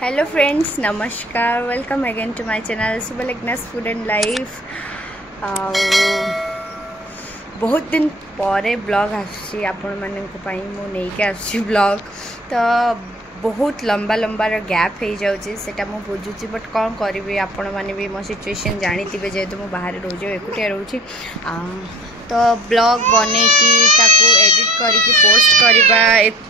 Hello friends, नमस्कार। Welcome again to my channel सुबलेग्नास food and life. बहुत दिन पर ब्लॉग आसी आपण मानक मुझे ब्लॉग तो बहुत लंबा लंबा गैप हो जाऊँगा मु बुझुची, बट कौन करी आपण मैंने भी मो सिचुएशन जानी थे जेहेतु मुझे बाहर रोज एकुटिया रोची तो ब्लॉग बनईकी एडिट करके पोस्ट करवा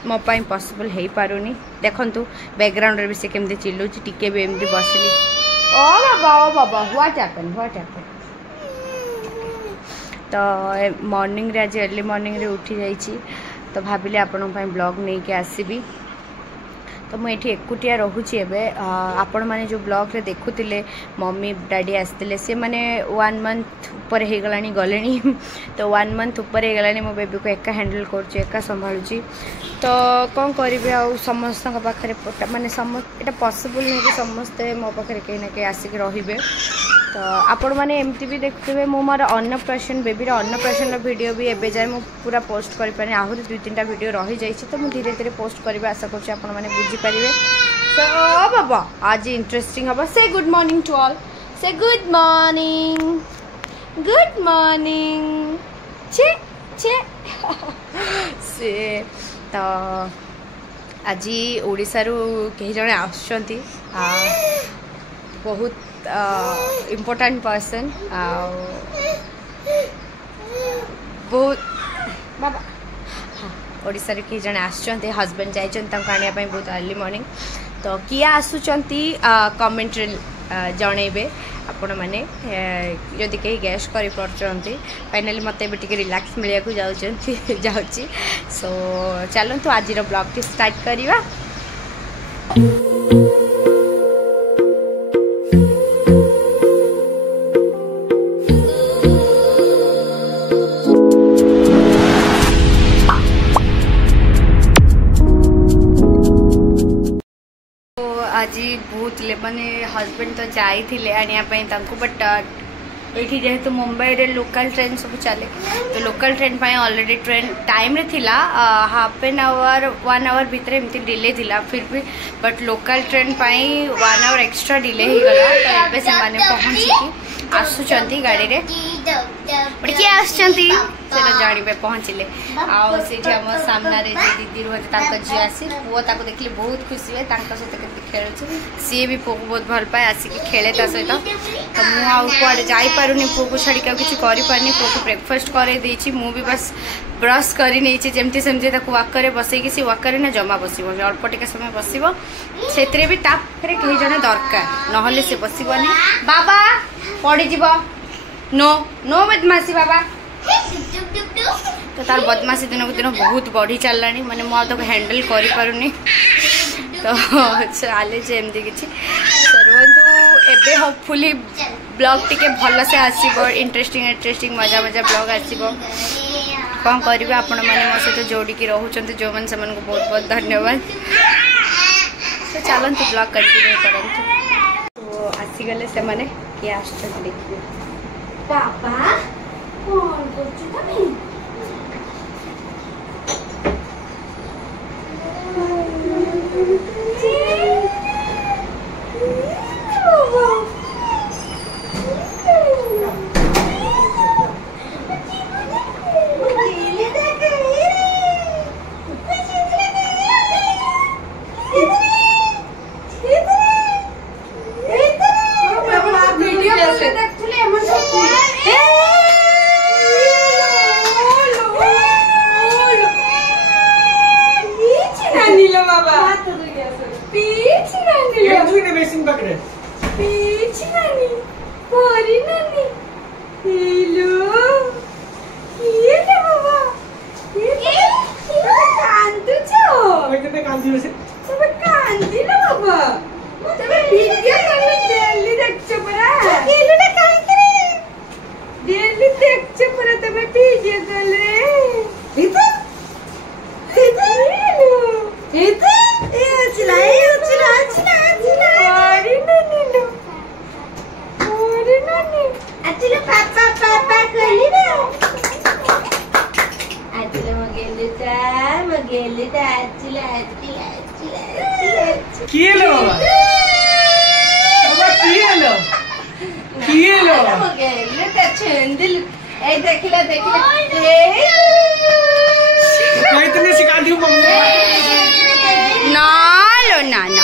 मोपाई पॉसिबल हो पारुनी। देखंतु बैकग्राउंड रे भी से केमती चिल्लुची, टिके भी एमती बसली। ओ बाबा व्हाट हैपन तो मॉर्निंग रे आज अर्ली मॉर्निंग रे उठी जाइए तो भाविले आपण ब्लॉग नहीं के आसबी। तो मुझे एकुटिया रोचे आपण मैंने जो ब्लॉग रे देखुले मम्मी डैडी आसते सी मैंने 1 मंथ ऊपर हो गला गले तो 1 मंथ ऊपर हो गला मो बेबी को एका हैंडल कर एका संभालुची। तो कौन करी समस्त पाखे माने समस्त पॉसिबल नहीं कि समस्ते मो पाखे कहीं ना कहीं आसिक रे। तो आपण मैंने एमती भी देखुए मो मोर अन्नप्राशन बेबीर अन्नप्राशन वीडियो भी एबे जाए मु पूरा पोस्ट कर पारे, आहरी 2-3टा वीडियो रही जाइए तो मुझे धीरे धीरे पोस्ट करवा आशा करुँच आपण मैंने बुझीपारे। सो बाबा आज इंटरेस्टिंग हम। से गुड मॉर्निंग टू ऑल, से गुड मॉर्निंग छे छे से तो आज ओडिसा रु कई जने आसुचंती बहुत इम्पोर्टेंट पर्सन बहुत बाबा हाँ ओडिसा रे कई जने आसुचंती हस्बैंड जाइछन तांको आनिया पई बहुत अर्ली मॉर्निंग। तो किए आसुचंती कमेंट रे जणेबे आपण माने जदि कहीं गैस कर पार्टी। फाइनाली मत रिलैक्स मिलिया को जाऊँगी। सो चलतु आज ब्लॉग टी स्टार्ट करवा। आज बहुत माने हस्बैंड तो जाइए आनिया बट ये जेहेतु मुंबई रे लोकल ट्रेन सब चले तो local train already train time रे थिला हाफ एन आवर 1 आवर भितर एमती डिले थिला फिर भी but local train 1 hour extra delay हो गला। तो एबे से माने पहुंची आसुचंती गाड़ी रे बट किए आसुचंती सेटा जानिबे पहुंचले आ सेठी हम सामना रे जे दीदी रहते तांका जी आसी पुओ ताको देखली बहुत खुशी हुए तांका सहित केते खेलुछ सी भी पुओ को बहुत भल पाए आसी के खेले ता सहित। तो मु आ कुआडे जाई पारुनी पुओ को छाड़ी के किछि करि पारनी। पुओ को ब्रेकफास्ट करे देछि मु भी बस ब्रश करी नहीं जेमती सेमती ताको वाकर बसई कि सी वाकर ना जमा बसिबो अल्प टिके समय बसिबो सेतरे भी तापरे कही जने दरकार नहले से बसिबोनी। बाबा पड़ी जीवो नो नो बदमाशी बाबा। तो तार बदमाशी दिन को दिन बहुत बढ़ी चलला माने मुझे हैंडल करि पारुनी। तो चले एमती किसी एबे होपफुली ब्लॉग टिके भल से आसीबो इंटरेस्टिंग मजा ब्लॉग आसीबो। कौन करेंगे आपण मैंने मो सहित जोड़िकी रोचते जो मैंने से बहुत बहुत धन्यवाद। तो चलते ब्लॉग कंटिन्यू करते। तो आसीगले से मैंने किए आस देखिए बाबा कौन कर किए लो बाबा देखिला इतने सिखा दी मम्मी ना लो ना ना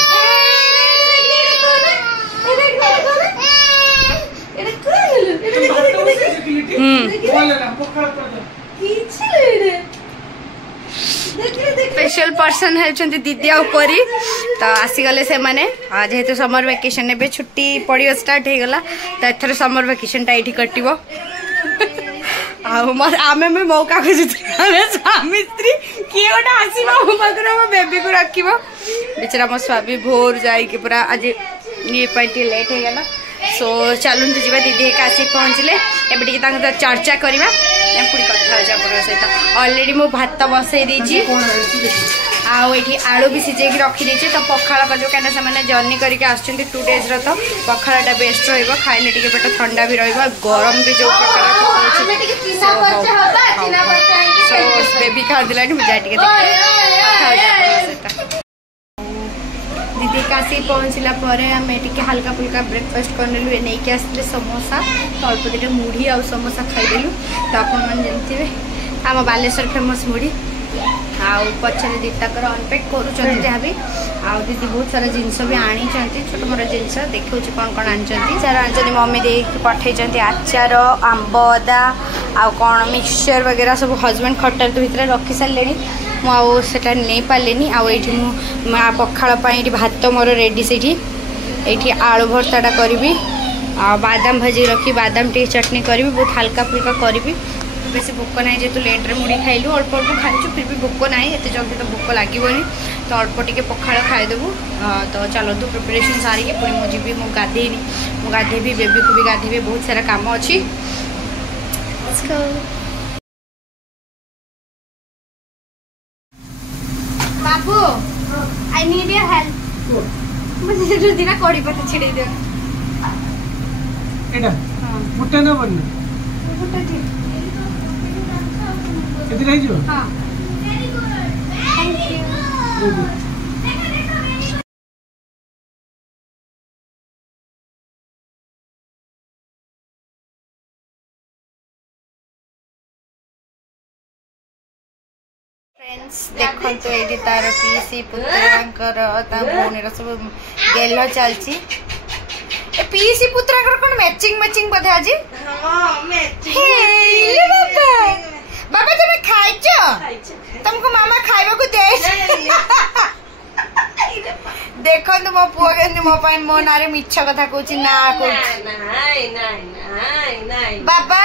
स्पेशल पर्सन है दीदी आरी तो आसीगले से माने जेहेतु समर वेकेशन ए छुट्टी पड़ो स्टार्ट हो गला तो एथर समर वेकेशन टा ये कट आमे में मौका खोजुले स्वामी स्त्री किए गोटे आसो मो पाखे मो बेबी को रख बेचारा मो स्वामी भोर जाइए पूरा आज ये लेट हो गला सो चलते जी दीदी एक आसिक पहुँचले एवं चर्चा करवा पुणी कथा सहित अलरेडी मो भात बसई देती आठी आलू भी सिझे रखी तो पखाड़ कर कहीं जर्नी करके आसुँच 2 days तो पखाड़ा बेस्ट खाइले पेट ठंडा भी गरम भी जो बेबी खाला मुझे दीदी काशी पहुँचला आम हल्का फुल्का ब्रेकफास्ट करनेलु नहीं आसते समोसा तो अल्प दिन मुढ़ी आ समोसा खाईदेलु तो आपने जानते आम बालेश्वर फेमस मुढ़ी आउ पचर दीटाकर अनपैक कर भी आउ दीदी बहुत सारा जिनस भी आनी छोट मोट जिनस देखा कौन कौन आनी मम्मी दे पठे आचार आंब अदा आउ कौन मिक्सचर वगैरह सब हजबैंड खटर भितर रखी सारे मुझे नहीं पारे आठी पखाड़ भात मोर रेडी से आलू भर्ताटा करी बादाम भाजी रखी बादाम टी चटनी करी बहुत हल्का फुल्का करी बेस भोक ना जेहतु लेट्रे मुड़ी खाइलु अल्प अल्प खाइचु फिर भी भोक ना एत जल्दी तो भोक लगे तो अल्प टे पखाड़ खाईदेबू तो चलतु प्रिपरेसन सारिकी पुणी मुझे मुझे गाधेनी मुझे गाधेबी बेबी को भी गाधेबी बहुत सारा काम अच्छी बाबू आई नीड योर हेल्प मुझे जल्दी ना कड़ी पत्ता छिड़े दे एडा मुट्टा ना बनना मुट्टा ठीक कितनी रही जो हां थैंक यू फ्रेंड्स देखो तो ये तार पीसी पुत्रांकर भौणी सब गेल चलची पीसी पुत्रांकर कौन मैचिंग बोधे आज बाबा तुम्हें खाइच तुमको मामा खाइबा को दे देखो तो मो पुआ के मो पाई मो नारे मिछ कथा कहूची ना बाबा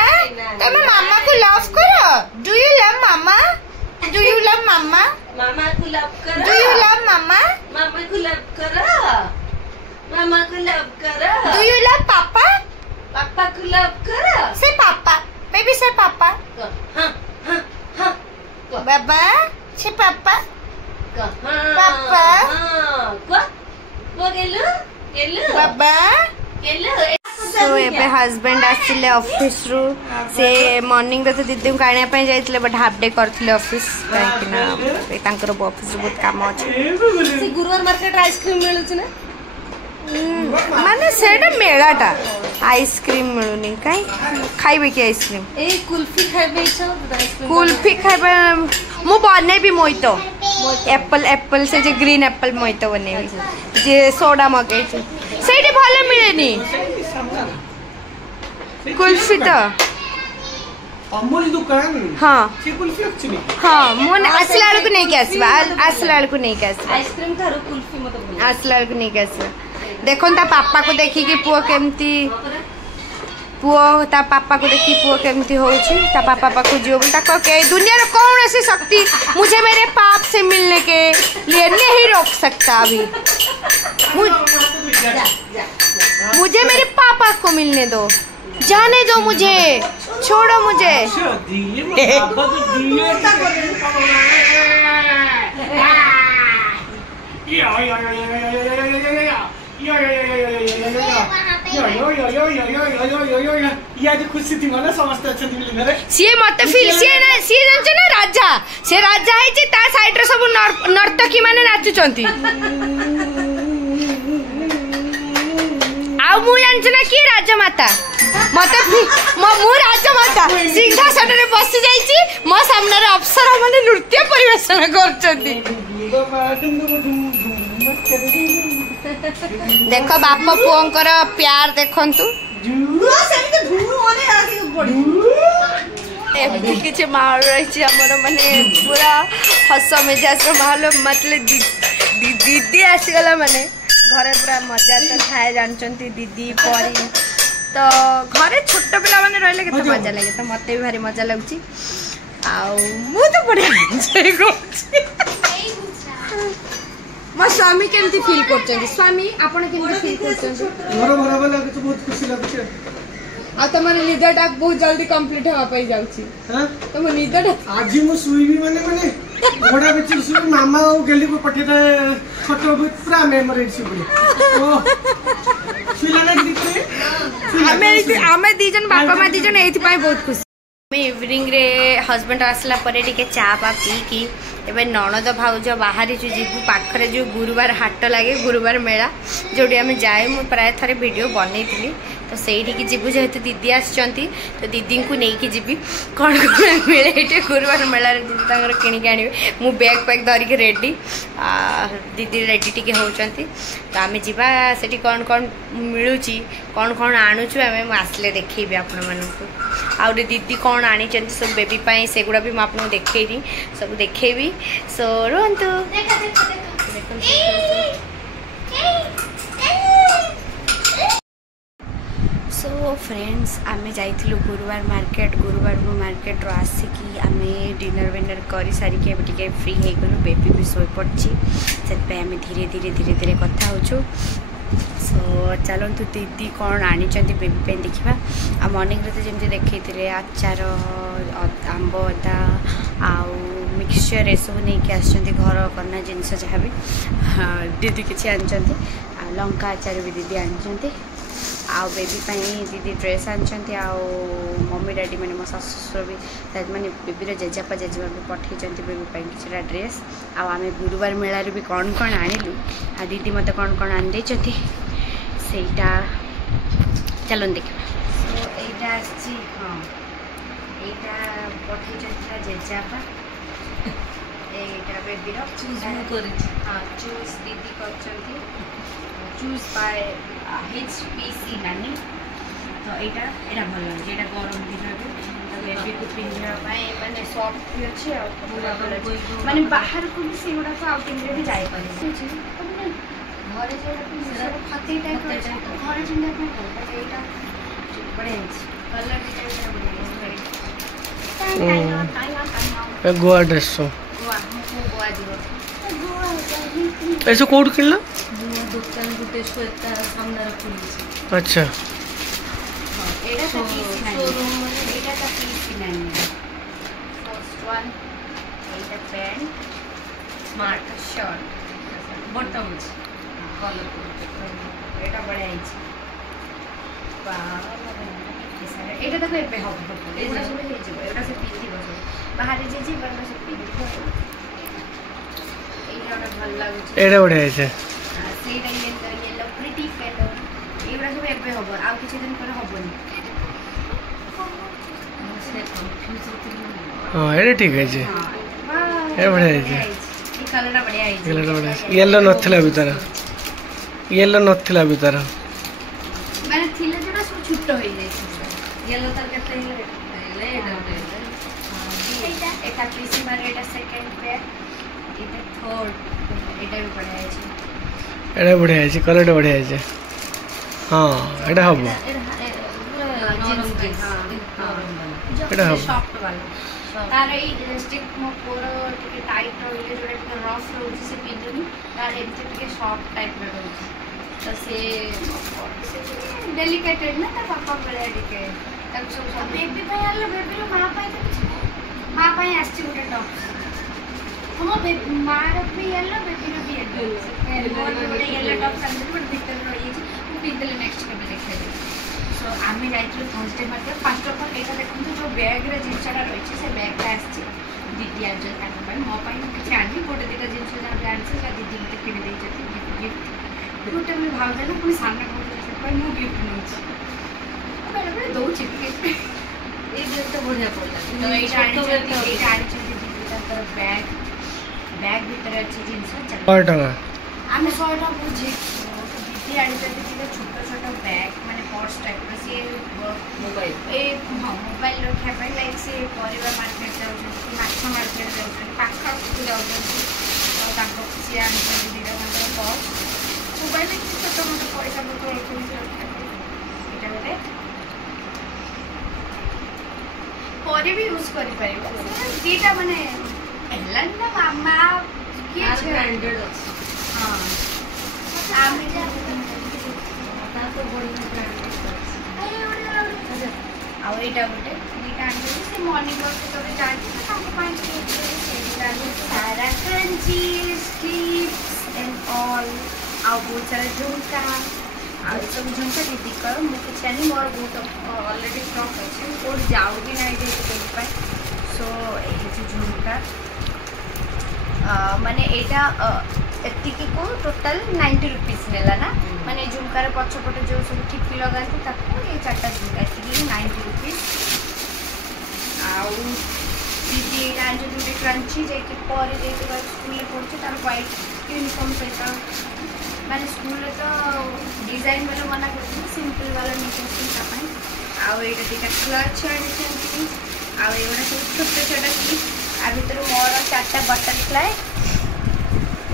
तुम मामा को लव करो do you love mama Do you love mama? Mama को love करो. Do you love mama? Mama को love करो. Mama को love करो. Do you love papa? Papa को love करो. Say papa. Baby say papa. हाँ हाँ हाँ. Baba say papa. Papa. हाँ. को गेलु. Baba. गेलु. तो ये हस्बैंड आसिले ऑफिस रु से मॉर्निंग तो दीदी को आने पे जाइतले बट हाफ डे करथिले ऑफिस काहे ना तांकर ऑफिस रे बहुत काम अछि से गुरुवार मार्केट आइसक्रीम मिलुछ ना माने सेटा मेलाटा आइसक्रीम मिलुनी काई खाइबे की आइसक्रीम ए कुल्फी खाइबे इच्छा आइसक्रीम कुल्फी खाइबे मु बने भी मोइतो एप्पल से जे ग्रीन एप्पल मोइतो बनेबी जे सोडा मगे सेठी भलो मिलेनी कुल्फी तो अमूल दुकान हाँ से कुल्फी एक्चुअली हाँ मोन आसला को नहीं के आसबा आसला को नहीं के आसबा आइसक्रीम थारो कुल्फी मत बोल आसला को नहीं के आसबा देखो ता पापा को देखी कि पुओ केमती पुओ ता पापा को देखी पुओ केमती होउची ता पापा पाको जियो ता को के दुनिया रे कौन ऐसी शक्ति मुझे मेरे पाप से मिलने के लिए नहीं रोक सकता अभी मुझे मेरे पापा को मिलने दो जाने दो मुझे छोड़ो मुझे खुशी थी ना समस्त सी मत फील सी जानछ ना राजा से राजा है ता साइड रे सब नर्तकी माने नाचुचंती आउ मु जानछ ना की राजा माता मते मु राजमाता सिंहासन रे बसी जाईची मो सामने रे अप्सरा माने नृत्य परिवेशन करछंती देखो बाप पुओंकर प्यार देखंतु एमती किसी माहौल रही माने पूरा हस मेजाज माहौल मतलब दीदी आसीगला माने घरे पूरा मजा तो थाए जानते दीदी परी तो घरे छोट पिला माने रहले केते मजा लगे तो मते भी भारी मजा लगुची मु तो बढ़िया एंजॉय करछि मो स्वामी केमती फील करछन स्वामी आपण केमती फील करछन घर बराबर लागे तो बहुत खुशी लागुଛି आ तमरे निदटा बहुत जल्दी कंप्लीट होवा पई जाउची हां तम निदटा आज मु सुईबी माने घोड़ा बिच सुई मामा और गेली को पठेता फोटो पूरा मेमोरी सुई ओ सुईला ना दिते हमें दीजन बापा मा दीजन एथि पई बहुत खुशी मैं इवनिंग रे हस्बैंड आसला परे टिके चा पा पी की एबे ननद भाउज बाहरी जो जीवु पाखरे जो गुरुवार हाट लागे गुरुवार मेला जोडी हमें जाए मु प्राय थरे वीडियो बनेइतिली तो सेठी की जीवु जेहेतु दीदी आछंती तो दीदी को नहीं की जीवी कौन कौन मिले ये गुरुवार मेला दीदी तंगर किणी के आनिबे मु बैग पैक धरिक रेडी दीदी रेडी टिके होचंती तो आमे जीवा सेठी कौन कौन मिलुची कौन कौन आणुछु आमे आसले देखैबे आपन मानकु आ दीदी कौन आनी सब बेबी पाई सेगुड़ा भी आपको देखी सब देखेबी सो रुहतु सो फ्रेंड्स आमे जाइथिलु गुरुवार मार्केट रो आसिकी आमे डिनर विनर करी सारी के टिके फ्री हे गनु बेबी भी सोई पड़ची से आमे धीरे धीरे कथा होछु सो चलतु दीदी कौन आनी बेबी पे देखा आ मॉर्निंग रे तो जमी देखते आचार आंब अदा आउ मिक्सचर एसबू नहीं कि आसछंती घर करना जिनस जहाँ भी दीदी किसी आनछंती लंका आचार भी दीदी आनछंती आउ बेबी पाई दीदी ड्रेस आनछंती आउ मम्मी डैडी माने मो सासु ससुर भी माने बेबीर जेजेपा जेजेमा भी पठेइछंती बेबी पाई किछटा ड्रेस आउ आमे गुरुवार मेला रे भी कौन कौन आनिलु आ दीदी मते कौन कौन आन देछंती सेटा चलन देखा सो एटा आछि हां एटा पठेइछंती जेजेपा एटा बेबीर चूज मु करि हां चूज दीदी करछंती चूज बाय HPC नानी तो एटा भल लगे एटा गरम दिन रे तो बेबी को पिंजरा पाए माने सॉफ्ट भी अछि आ पूरा भल माने बाहर को भी सेगुडा को आउटिंग रे भी जाय पारे घरे जे पिंजरा खती टाइप रे घरे जिंदा पे एटा बड़े कलर भी बढ़िया गोवा ड्रेस गोवा जीव ऐसे कोड किनला दुकान गुटे श्वेता सामने रखली अच्छा एटा तो पीस शोरूम में एटा तो पीस नहीं फर्स्ट वन एटा pant smart shirt button colour एटा बढ़िया है एटा तो एबे हो एटा सब हे जे एटा से पिंदी बस बाहर जे जे बरना से पिंदी एटा भल लागु एटा बढ़िया है सेटा येलो प्रिटी कलर एवरा सब एबे होबो आ किछि दिन पर होबोनी से कंफ्यूज होती हां एटा ठीक है जे ए बढ़िया है जे ई कलर बढ़िया है कलर बढ़िया येलो नथला भीतर येलो नथला भीतर माने थिले जोडा सब छुट्ट होई जाय येलो तर केते ले एटा एटा पीसी मारे एटा सेकंड पेयर एटा थर्ड एटा भी बढ़िया है एटा बढ़िया है कलर बढ़िया है हां एटा हबो एटा हबो सॉफ्ट वाला तार ई स्टिक मो पूरा टिके टाइट रहले जोडा टिके रफ रहउची से पिंदुनी तार एते टिके सॉफ्ट टाइप रे रहउची तो से डेलिकेटेड ना ता पापा बळे टिके तब सब बेबी भाई आलो बेबी रो मां पाई आस्ती गुटे टॉप हम बेबी मार भी येलो बेबी रो भी येलो गोटे येलो टॉप संदर बट भीतर रही छी पिंदले नेक्स्ट के देखे सो आमे जाइतलो Thursday market first of all एटा देखंतु जो बैग रे जिनसटा रही से बैग का आस्ती दीदी आजल ताको पाई मो पाई किछ आनी गोटे देटा जिनस जा जानसे जा दीदी मते किने देई जति गिफ्ट गोटे में भाव देना पुनी सामने को से पाई मो गिफ्ट नोच ବେଳେ ବେଳେ ଦଉଛି ଏଇ ଡ୍ରେସଟା ବଢିଆ ପଡିଲା। ତ ଏଇଟା ଆଣିଛନ୍ତି ଦିଦି ତାଙ୍କର ବ୍ୟାଗ୍ ଭିତରେ ଅଛି ଜିନିଷ 100 ଟଙ୍କା ଆମେ 100 ଟଙ୍କା ବୁଝି ଦିଦି ଆଣିଛନ୍ତି ଟିକେ ଛୋଟ ଛୋଟ ବ୍ୟାଗ୍ ମାନେ ପର୍ସ ଟାଇପ୍ର ସିଏ ମୋବାଇଲ ଏ ହଁ ମୋବାଇଲ ରଖିବା ପାଇଁ ଲାଇକ୍ ସେ ପରିବା ମାର୍କେଟ ଯାଉଛନ୍ତି ମାଛ ମାର୍କେଟ ଯାଉଛନ୍ତି ପାଖକୁ ଯାଉଛନ୍ତି ତ ତାଙ୍କ ସିଏ ଆଣିଛନ୍ତି ଦୁଇଟା ତାଙ୍କର ପର୍ସ ମୋବାଇଲ କିଛି ଛୋଟ ମୋଟ ପଇସା ପତ୍ର ରଖୁଛନ୍ତି ରଖିବା ପାଇଁ ଏଇଟା ଗୋଟେ ପରେ ବି ୟୁଜ୍ କରିପାରିବ ଦୁଇଟା ମାନେ ହେଲାନି ନା ମାମା କିଏ ବ୍ରାଣ୍ଡେଡ ଅଛି। ହଁ ଆମେ ତା ତ ବଢିଆ ବ୍ରାଣ୍ଡେଡ ଅଛି। ଆଉ ଏଇଟା ଗୋଟେ ଦୁଇଟା ଆଣିଛନ୍ତି ସେ ମର୍ଣ୍ଣିଂ ୱାକ୍ କେତେବେଳେ ଯାଆନ୍ତି ତ ତାଙ୍କ ପାଇଁ ସେଇଟା ସାରା କ୍ରଞ୍ଚିଜ୍ କ୍ଲିପ୍ସ ଏଣ୍ଡ ଅଲ୍ ଆଉ ବହୁତ ସାରା ଝୁମକା ଆଉ ଏସବୁ ଝୁମକା ଦିଦିଙ୍କର ମୁଁ କିଛି ଆଣି ମୋର ବହୁତ ଅଲରେଡ଼ି ଷ୍ଟକ୍ ଅଛି ମୁଁ କେଉଁଠି ଯାଉ ବି ନାହିଁ ଯେହେତୁ ପାଇଁ ସୋ ଏଇ ଯେଉଁ ଝୁମକା ମାନେ ଏଇଟା ଏତିକିକୁ ଟୋଟାଲ୍ 90 रुपीज़ ନେଲା ନା ମାନେ ଝୁମକାର ପଛପଟେ ଯେଉଁ ସବୁ ଠିପି ଲଗାନ୍ତି ତାକୁ ଏଇ 4ଟା ଝୁମକା ଏତିକି 90 रुपीज़ ଆଉ ଦିଦି ଏଇଟା ଆଣିଛନ୍ତି ଗୋଟେ କ୍ରଞ୍ଚି ଯାଇକି ପରେ ଯାଇକି ସ୍କୁଲରେ ପଢ଼ୁଛି ତାର ହ୍ୱାଇଟ୍ ୟୁନିଫର୍ମ ସହିତ ମାନେ ସ୍କୁଲରେ ତ ଡିଜାଇନ୍ ବାଲା ମନା କରୁଛନ୍ତି ସିମ୍ପଲ୍ ବାଲା ନେଇକି ଆସିଛନ୍ତି ତା ପାଇଁ ଆଉ ଏଇଟା ଦୁଇଟା କ୍ଲଚ୍ ଆଣିଛନ୍ତି ଆଉ ଏଗୁଡ଼ା ସବୁ ଛୋଟ ଛୋଟ କ୍ଲିପ୍ ଆ ଭିତରୁ ମୋର 4ଟା butterfly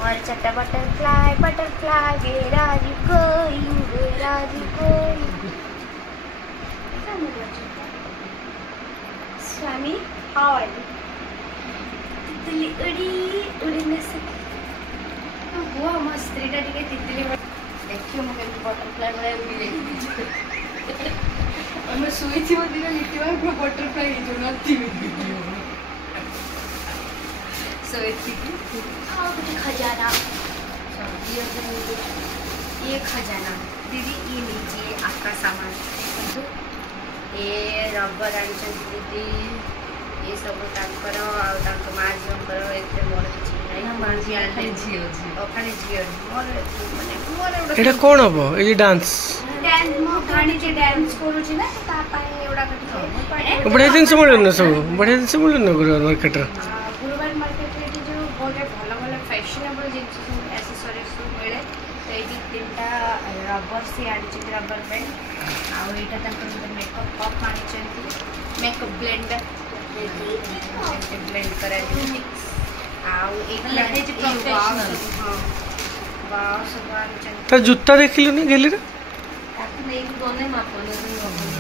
where are you going Swami how are you तितली उड़ी में से हुआ ମୋ ସ୍ତ୍ରୀଟା ଟିକେ ତିତଲି ଦେଖିବ ମୁଁ କେମିତି ବଟରଫ୍ଲାଏ ଭଳିଆ ଉଡ଼ି ଯାଇଥିଲି ଆମେ ଶୋଇଥିବ ଦିନ ଲିଟିବା ପୁରା ବଟରଫ୍ଲାଏ ହେଇଯିବ ନଥିବି सो एतिकी ଆଉ ଗୋଟେ खजाना ये खजाना दीदी ये लीजिए आपका सामान देखो ये रबर आनिଛନ୍ତି दीदी ये सब तांकर ଆଉ ତାଙ୍କ ମା ଝିଅଙ୍କର ଏତେ ମୋର କିଛି ନାହିଁ ମା ଝିଅ ଖାଲି ଝିଅ ଖାଲି ଝିଅ ମୋର ମାନେ ମୋର ଏଟା କଣ ହବ ଏଇ ଡାନ୍ସ ମୁଁ ଜାଣିଛି ଡ୍ୟାନ୍ସ କରୁଛି ନା ତା ପାଇଁ ଏଗୁଡ଼ା କିଛି ବଢିଆ ଜିନିଷ ମିଳୁନି ସବୁ ବଢିଆ ଜିନିଷ ମିଳୁନି ମାର୍କେଟରେ ଗୁରୁବାର ମାର୍କେଟରେ ଏଠି ଯେଉଁ ବହୁତ ଭଲ ଭଲ ଫ୍ୟାସନେବଲ୍ ଜିନିଷ ସବୁ ଆକ୍ସେସରିଜ୍ ସବୁ ମିଳେ ତ ଏଇଠି 3ଟା ରବର ସେ ଆଣିଛନ୍ତି ରବର ବ୍ୟାଣ୍ଡ ଆଉ ଏଇଟା ତାଙ୍କର ଗୋଟେ ମେକଅପ୍ କପ୍ ଆଣିଛନ୍ତି ମେକଅପ୍ ବ୍ଲେଣ୍ଡର ବ୍ଲେଣ୍ଡ କରାଯାଉଛି ଆଉ ସବୁ ଆଣିଛନ୍ତି ତା ଜୁତା ଦେଖିଲୁନି ଗେଲିରେ ତାକୁ ନେଇକି ଗଲେ ମାପ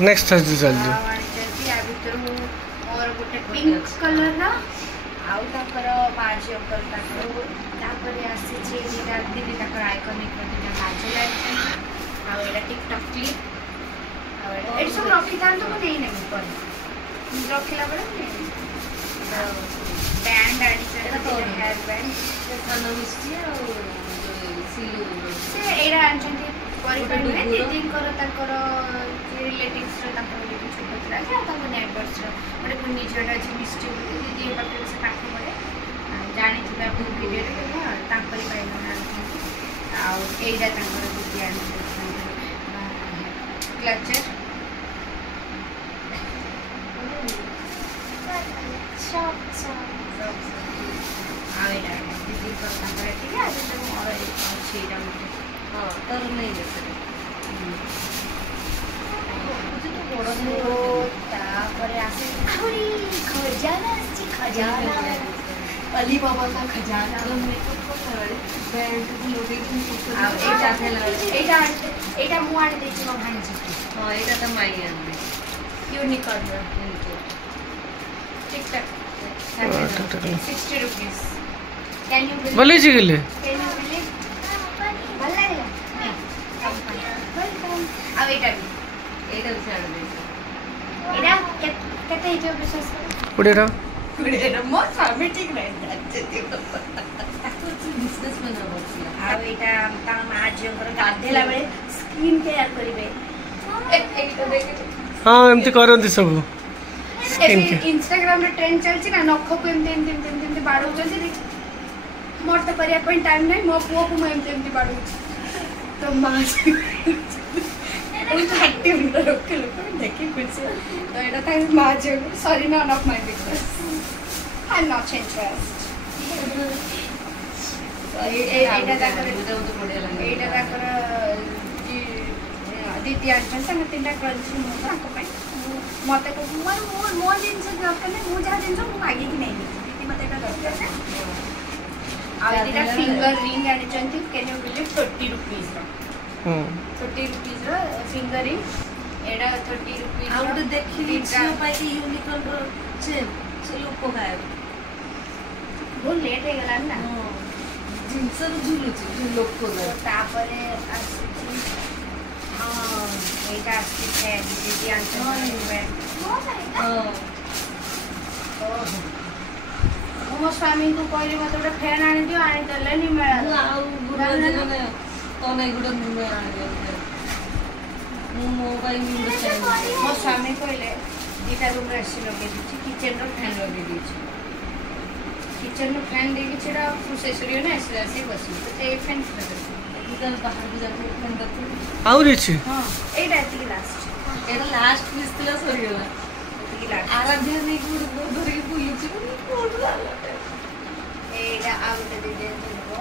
ନେକ୍ସଟ ଥର୍ସଡେ ଚାଲିଯିବ ଆଣିଛନ୍ତି ଆ ଭିତରୁ ମୋର ଗୋଟେ ପିଙ୍କ କଲର୍ର ଆଉ ତାଙ୍କର ମା ଝିଅଙ୍କର ତାପରେ ଆସିଛି ଦିଦି ତାଙ୍କର ଆଇକନିକ୍ ଦିଟା କାଜଲ ଆଣିଛନ୍ତି ଆଉ ଏଇଟା ଟିକଟକ୍ କ୍ଲିପ୍ ଆଉ ଏଠି ସବୁ ରଖିଥାନ୍ତୁ ମୁଁ ଦେଇନେବି ପରେ ରଖିଲା ବେଳେ ବ୍ୟାଣ୍ଡ ଆଣିଛନ୍ତି ହେୟାର ବ୍ୟାଣ୍ଡ ସେ ଏଇଟା ଆଣିଛନ୍ତି ପରିବାରରେ ଦିଦିଙ୍କର ତାଙ୍କର ରିଲେଟିଭ୍ସର ତାଙ୍କର ଗୋଟେ ଛୋଟ ଥିଲା ଯେ ତାଙ୍କ ନେବର୍ସର ଗୋଟେ କୁନି ଝିଅଟା ଅଛି ମିଷ୍ଟି ବୋଲି ଦିଦି ଏ ପାଖରେ ସେ ପାଠ ପଢ଼େ ଜାଣିଥିବେ ଆପଣ ଭିଡ଼ିଓରେ ତାଙ୍କରି ପାଇଁ ଆଣିଛନ୍ତି ଆଉ ଏଇଟା ତାଙ୍କର ଦିଦି ଆଣିଛନ୍ତି କ୍ଲଚର୍ ଆଉ ଏଇଟା ଦିଦିଙ୍କର ତାଙ୍କର ଏତିକି ଆଉ ମୋର ଅଛି ଏଇଟା ଗୋଟେ ହଁ ତୋର ନେଇ ତାପରେ ଆସେ ଆହୁରି ଖଜାନା ଆସିଛି ଖଜାନା ଅଲି ବାବା କା ଖଜାନା ଆଉ ଏଇଟା ମୁଁ ଆଣି ଦେଇଛି ମୋ ଭାଣିଜୀକୁ ହଁ ଏଇଟା ତ ମାଇ ଆଣିବେ ୟୁନିକର୍ଣ୍ଣର TikTok 60 rupees can you believe ଭଲ ହେଇଛି ଗେଲି can you believe ଭଲ ଲାଗିଲା ଆଉ ଏଇଟା ବି ଏଇଟା ବି ଛାଡ଼ି ଦେଇଛି ଏଇଟା କେତେ ହେଇଯିବ ବିଶ୍ୱାସ କର 20 ଟଙ୍କା ମୋ ସ୍ୱାମୀ ଠିକ ନାହିଁ ତାକୁ ବିଜନେସ୍ ମ୍ୟାନ୍ ହବ ଆଉ ଏଇଟା ତାଙ୍କ ମା ଝିଅଙ୍କର ଗାଧେଇଲା ବେଳେ ସ୍କିନ୍ କେୟାର କରିବେ ଏଇଟା ଦେଖିଛୁ ହଁ ଏମିତି କରନ୍ତି ସବୁ ଇନଷ୍ଟାଗ୍ରାମରେ ଟ୍ରେଣ୍ଡ ଚାଲିଛି ନା ନଖକୁ ଏମିତି ବାଡ଼ଉଛନ୍ତି ମୋର ତ କରିବା ପାଇଁ ଟାଇମ୍ ନାହିଁ ମୋ ପୁଅକୁ ମୁଁ ଏମିତି ବାଡ଼ଉଛି ତ ମା 30 मिनट रोके लोग देखी खुशी तो एटा था मां जो sorry none of my business I am not interest एटा ताकर तो बढ़िया लगे एटा ताकर दीदी आंचन संग तीनटा क्रंच मो ताको पे मते को मो जिंस दरकार नै मु जा जिंस मु मागी कि नै दीदी मते एटा दरकार है आ एटा फिंगर रिंग आनी चंती कैन यू बिलीव 30 रुपीस रो 30 रुपीस रो फिंगर रिंग एटा 30 रुपीस आ उठे देखि छियो पाई यूनिकॉर्न रो से लोक खाए बहुत लेट हो गला ना जिंस झुलुची लोक को तापरे आसी हां एटा आसी है दीदी आंचन में मो स्वामी को कहली मत गोटे फैन आनी दियो आनी देले नि मेला आ गुडा जने तो नै गुडा मुंबई आनी मु मोबाइल में चाहिए मो स्वामी कहले दीटा रूम रे एसी लगे दिछि किचन रो फैन लगे दिछि किचन रो फैन देगी छेड़ा प्रोसेसर ना एसी एसी बसी तो ए फैन इधर बाहर भी जाते फैन देखते आउर अछि हां एटा एती लास्ट एटा लास्ट पीस तिला सरी गेला एती लास्ट आराध्य नै गुड धरि बुलुची कोड लागला एटा आउट दे दे तो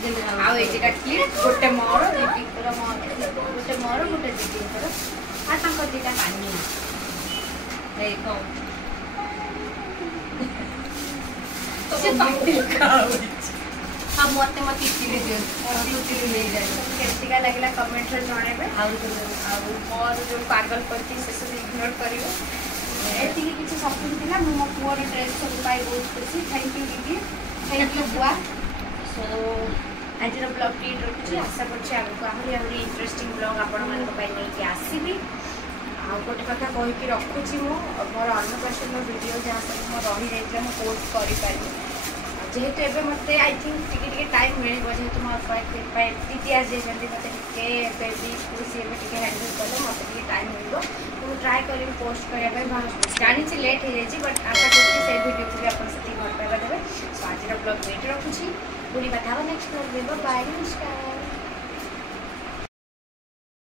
जल्दी आ ए जेटा क्लिप गोटे मोर दीदी को मोर गोटे मोर गोटे दीदी को आ तांको दीटा पानी ए को से पानी खाओ अब मते मत इटली दियो इटली ले जाए केतिका लागला कमेंट रे जणाबे आ मोर जो पागल करती से सब इग्नोर करियो एति किछि सपन थिला मो पुअर ड्रेस सब पाई बहुत खुशी थैंक यू दीदी थैंक यू बुआ सो आज रो ब्लॉग टी रखछि आशा करछि आगु आहुरी इंटरेस्टिंग ब्लॉग आपण मन को पाई नै कि आसीबी आ गोटे कथा कहि कि रखुछि मो मोर अन्नप्राशन वीडियो जहां सब मो रही जाइतले मो पोस्ट करि पारि जेहेतु एबे मते आई थिंक टिके टाइम मिलिबो जेहेतु मोर पाई इतिहास जे जल्दी मते टिके बेबी खुशी एबे टिके हैंडल करले मते टिके टाइम मिलिबो तो ट्राई करी पोस्ट करिया भाई जानी छी लेट हो जाई बट आशा करछि से वीडियो को अपन सती भर पाइबा देबे सो आज रो ब्लॉग वेट रखुछि पूरी बतावा नेक्स्ट ब्लॉग में बाय नमस्कार।